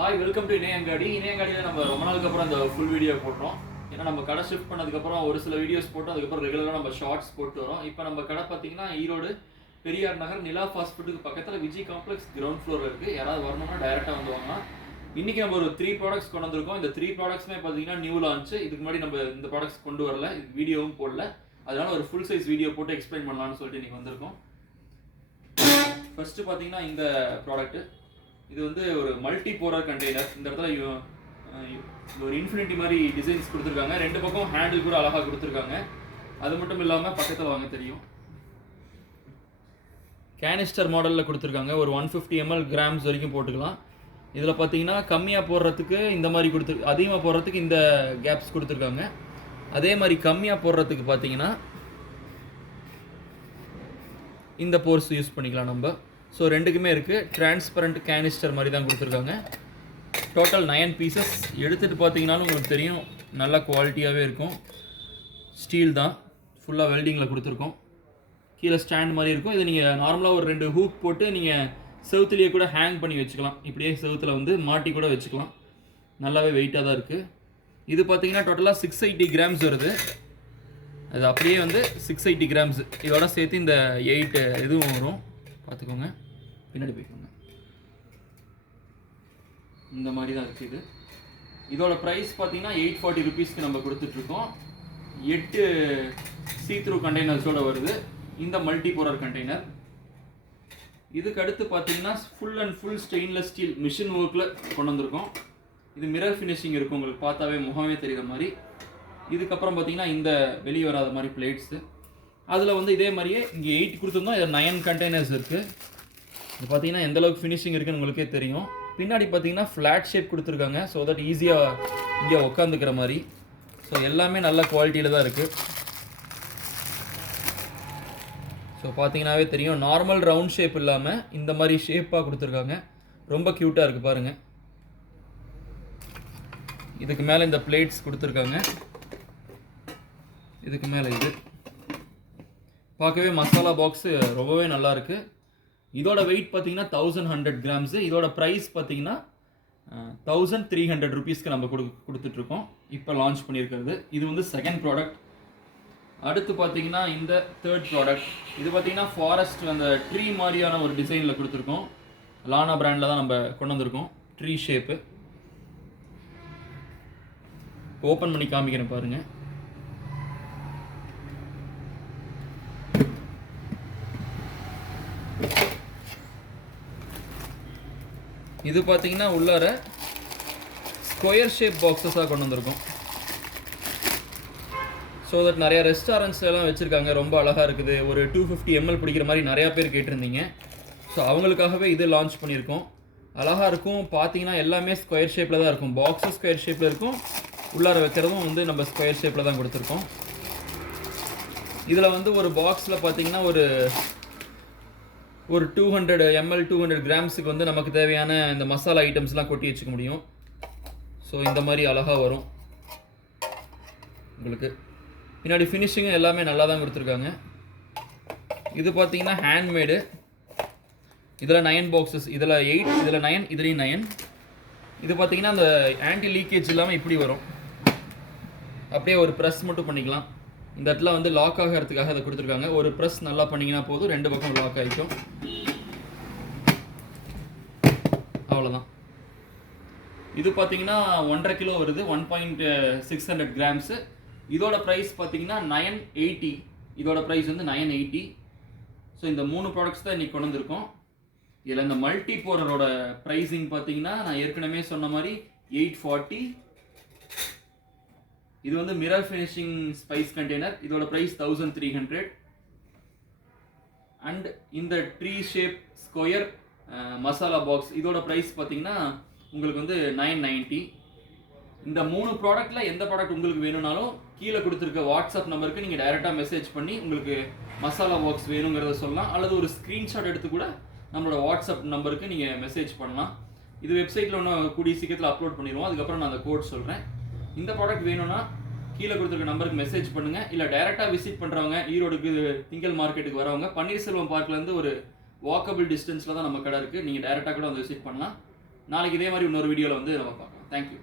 Hi welcome to இணையங்காடி இணையங்காடியில் நம்ம ரொம்ப நாளுக்கு அப்புறம் அந்த ஃபுல் வீடியோ போட்டோம். ஏன்னா நம்ம கடை ஷிஃப்ட் பண்ணதுக்கப்புறம் ஒரு சில வீடியோஸ் போட்டு அதுக்கப்புறம் ரெகுலராக நம்ம ஷார்ட்ஸ் போட்டு வரோம். இப்போ நம்ம கடை பார்த்தீங்கன்னா ஈரோடு பெரியார் நகர் நிலா ஃபாஸ்ட் ஃபுட்டுக்கு பக்கத்தில் விஜய் காம்ப்ளெக்ஸ் கிரவுண்ட் ஃப்ளோரில் இருக்குது யாராவது வரணும்னா டைரெக்டாக வந்து வாங்கலாம். இன்றைக்கி நம்ம ஒரு த்ரீ ப்ராடக்ட்ஸ் கொண்டு வந்திருக்கோம். இந்த த்ரீ ப்ராடக்ட்ஸுமே பார்த்தீங்கன்னா நியூ லான்ச்சு இதுக்கு முன்னாடி நம்ம இந்த ப்ராடக்ட்ஸ் கொண்டு வரல. வீடியோவும் போடல. அதனால ஒரு ஃபுல் சைஸ் வீடியோ போட்டு எக்ஸ்பிளைன் பண்ணலாம்னு சொல்லிட்டு இன்றைக்கி வந்திருக்கோம். ஃபஸ்ட்டு பார்த்தீங்கன்னா இந்த ப்ராடக்ட்டு இது வந்து ஒரு மல்டி போரர் கண்டெய்னர் இந்த இடத்துல ஒரு இன்ஃபினிட்டி மாதிரி டிசைன்ஸ் கொடுத்துருக்காங்க. ரெண்டு பக்கம் ஹேண்டில் கூட அழகாக கொடுத்துருக்காங்க. அது மட்டும் இல்லாமல் பக்கத்தில் வாங்க தெரியும். கேனிஸ்டர் மாடலில் கொடுத்துருக்காங்க. ஒரு ஒன் ஃபிஃப்டி எம்எல் கிராம்ஸ் வரைக்கும் போட்டுக்கலாம். இதில் பார்த்தீங்கன்னா கம்மியாக போடுறதுக்கு இந்த மாதிரி கொடுத்து அதிகமாக போடுறதுக்கு இந்த கேப்ஸ் கொடுத்துருக்காங்க. அதே மாதிரி கம்மியாக போடுறதுக்கு பார்த்தீங்கன்னா இந்த போர்ஸ் யூஸ் பண்ணிக்கலாம் நம்ம. ஸோ ரெண்டுக்குமே இருக்குது டிரான்ஸ்பரண்ட் கேனிஸ்டர் மாதிரி தான் கொடுத்துருக்காங்க. டோட்டல் நயன் பீசஸ் எடுத்துகிட்டு பார்த்தீங்கன்னாலும் உங்களுக்கு தெரியும் நல்ல குவாலிட்டியாகவே இருக்கும். ஸ்டீல் தான். ஃபுல்லாக வெல்டிங்கில் கொடுத்துருக்கோம். கீழே ஸ்டாண்ட் மாதிரி இருக்கும். இது நீங்கள் நார்மலாக ஒரு ரெண்டு ஹூக் போட்டு நீங்கள் செவுத்துலேயே கூட ஹேங் பண்ணி வச்சுக்கலாம். இப்படியே செவுத்தில் வந்து மாட்டி கூட வச்சுக்கலாம். நல்லாவே வெயிட்டாக தான் இருக்குது இது பார்த்தீங்கன்னா டோட்டலாக சிக்ஸ் எயிட்டி கிராம்ஸ் வருது. அது அப்படியே வந்து சிக்ஸ் எயிட்டி கிராம்ஸ் இதோட சேர்த்து இந்த எயிட் இதுவும் வரும். பார்த்துக்கோங்க. பின்னாடி போய்க்கோங்க. இந்த மாதிரி தான் இருக்குது. இது இதோட ப்ரைஸ் பார்த்தீங்கன்னா எயிட் ஃபார்ட்டி ருபீஸ்க்கு நம்ம கொடுத்துட்ருக்கோம். எட்டு சீத்ரூ கண்டெய்னர்ஸோட வருது. இந்த மல்டி போரர் கண்டெய்னர் இதுக்கு அடுத்து பார்த்தீங்கன்னா full and full stainless steel machine ஒர்க்கில் கொண்டு வந்திருக்கோம். இது மிரர் ஃபினிஷிங் இருக்கும் உங்களுக்கு பார்த்தாவே முகமே தெரிகிற மாதிரி. இதுக்கப்புறம் பார்த்தீங்கன்னா இந்த வெளியே வராத மாதிரி பிளேட்ஸு அதில் வந்து இதே மாதிரியே இங்கே எயிட் கொடுத்துருந்தோம். இதில் நயன் கண்டெய்னர்ஸ் இருக்குது இது பார்த்தீங்கன்னா எந்த அளவுக்கு ஃபினிஷிங் இருக்குன்னு உங்களுக்கே தெரியும். பின்னாடி பார்த்தீங்கன்னா ஃப்ளாட் ஷேப் கொடுத்துருக்காங்க. ஸோ தட் ஈஸியாக இங்கே உட்காந்துக்கிற மாதிரி. ஸோ எல்லாமே நல்ல குவாலிட்டியில் தான் இருக்குது ஸோ பார்த்தீங்கன்னாவே தெரியும். நார்மல் ரவுண்ட் ஷேப் இல்லாமல் இந்த மாதிரி ஷேப்பாக கொடுத்துருக்காங்க. ரொம்ப க்யூட்டாக இருக்குது பாருங்கள் இதுக்கு மேலே இந்த பிளேட்ஸ் கொடுத்துருக்காங்க. இதுக்கு மேலே இது. பார்க்கவே மசாலா பாக்ஸு ரொம்பவே நல்லாயிருக்கு இதோட வெயிட் பார்த்தீங்கன்னா தௌசண்ட் ஹண்ட்ரட் கிராம்ஸு இதோட ப்ரைஸ் பார்த்தீங்கன்னா தௌசண்ட் த்ரீ ஹண்ட்ரட் ருபீஸ்க்கு நம்ம கொடு கொடுத்துட்ருக்கோம். இப்போ லான்ச் பண்ணியிருக்கிறது. இது வந்து செகண்ட் ப்ராடக்ட் அடுத்து பார்த்தீங்கன்னா இந்த தேர்ட் ப்ராடக்ட் இது பார்த்தீங்கன்னா ஃபாரஸ்ட் அந்த ட்ரீ மாதிரியான ஒரு டிசைனில் கொடுத்துருக்கோம். லானா பிராண்டில் தான் நம்ம கொண்டு வந்திருக்கோம். ட்ரீ ஷேப்பு ஓப்பன் பண்ணி காமிக்கிறேன் பாருங்கள் இது பார்த்தீங்கன்னா உள்ளார ஸ்கொயர் ஷேப் பாக்ஸஸாக கொண்டு வந்திருக்கோம். ஸோ தட் நிறையா ரெஸ்டாரண்ட்ஸ்லாம் வச்சுருக்காங்க. ரொம்ப அழகாக இருக்குது. ஒரு டூ ஃபிஃப்டி எம்எல் பிடிக்கிற மாதிரி நிறையா பேர் கேட்டிருந்தீங்க. ஸோ அவங்களுக்காகவே இது லான்ச் பண்ணியிருக்கோம். அழகாக இருக்கும். பார்த்தீங்கன்னா எல்லாமே ஸ்கொயர் ஷேப்பில் தான் இருக்கும். பாக்ஸும் ஸ்கொயர் ஷேப்பில் இருக்கும். உள்ளார வைக்கிறதும் வந்து நம்ம ஸ்கொயர் ஷேப்பில் தான் கொடுத்துருக்கோம். இதில் வந்து ஒரு பாக்ஸில் பார்த்தீங்கன்னா ஒரு ஒரு two hundred ML two hundred கிராம்ஸுக்கு வந்து நமக்கு தேவையான இந்த மசாலா ஐட்டம்ஸ்லாம் கொட்டி வச்சுக்க முடியும். ஸோ இந்த மாதிரி அழகாக வரும். உங்களுக்கு. பின்னாடி ஃபினிஷிங்கும் எல்லாமே நல்லா தான் கொடுத்துருக்காங்க. இது பார்த்தீங்கன்னா ஹேண்ட்மேடு இதில் நயன் பாக்ஸஸ் இதில் எயிட் இதில் நயன் இதுலேயும் நயன் இது பார்த்தீங்கன்னா அந்த ஆன்டி லீக்கேஜ் இல்லாமல் இப்படி வரும். அப்படியே ஒரு ப்ரெஸ் மட்டும் பண்ணிக்கலாம். இந்த இடத்துல வந்து லாக் ஆகிறதுக்காக அதை கொடுத்துருக்காங்க. ஒரு ப்ரெஸ் நல்லா பண்ணிங்கன்னா போதும். ரெண்டு பக்கம் லாக் ஆகிக்கும் அவ்வளோதான் இது பார்த்தீங்கன்னா ஒன்றரை கிலோ வருது. One point six hundred grams இதோட ப்ரைஸ் பார்த்தீங்கன்னா நயன் எயிட்டி இதோட ப்ரைஸ் வந்து நயன் எயிட்டி ஸோ இந்த மூணு ப்ராடக்ட்ஸ் தான் இன்றைக்கி கொண்டு வந்திருக்கோம். இதில் இந்த மல்டி போரரோட ப்ரைஸிங் பார்த்தீங்கன்னா நான் ஏற்கனவே சொன்ன மாதிரி எயிட் ஃபார்ட்டி இது வந்து மிரர் ஃபினிஷிங் ஸ்பைஸ் கண்டெய்னர் இதோட price thousand three hundred and இந்த tree shape square masala box இதோட ப்ரைஸ் பார்த்தீங்கன்னா உங்களுக்கு வந்து நைன் நைன்ட்டி இந்த மூணு ப்ராடக்ட்டில் எந்த ப்ராடக்ட் உங்களுக்கு வேணும்னாலும் கீழே கொடுத்துருக்க வாட்ஸ்அப் நம்பருக்கு நீங்கள் டைரெக்டாக மெசேஜ் பண்ணி உங்களுக்கு மசாலா பாக்ஸ் வேணுங்கிறத சொல்லலாம். அல்லது ஒரு ஸ்க்ரீன்ஷாட் எடுத்து கூட நம்மளோட வாட்ஸ்அப் நம்பருக்கு நீங்கள் மெசேஜ் பண்ணலாம். இது வெப்சைட்டில் ஒன்று கூடிய சீக்கிரத்தில் அப்லோட் பண்ணிடுவோம். அதுக்கப்புறம் நான் அந்த கோட் சொல்கிறேன் இந்த ப்ராடக்ட் வேணும்னா கீழே கொடுத்துருக்க நம்பருக்கு மெசேஜ் பண்ணுங்கள் இல்லை டைரெக்டாக விசிட் பண்ணுறவங்க ஈரோடுக்கு திங்கள் மார்க்கெட்டுக்கு வரவங்க பன்னீர்செல்வம் பார்க்லேருந்து ஒரு வாக்கபிள் டிஸ்டன்ஸில் தான் நம்ம கடை இருக்குது நீங்கள் டைரெக்டாக கூட வந்து விசிட் பண்ணலாம். நாளைக்கு இதே மாதிரி இன்னொரு வீடியோவில் வந்து நம்ம பார்க்கலாம். தேங்க்யூ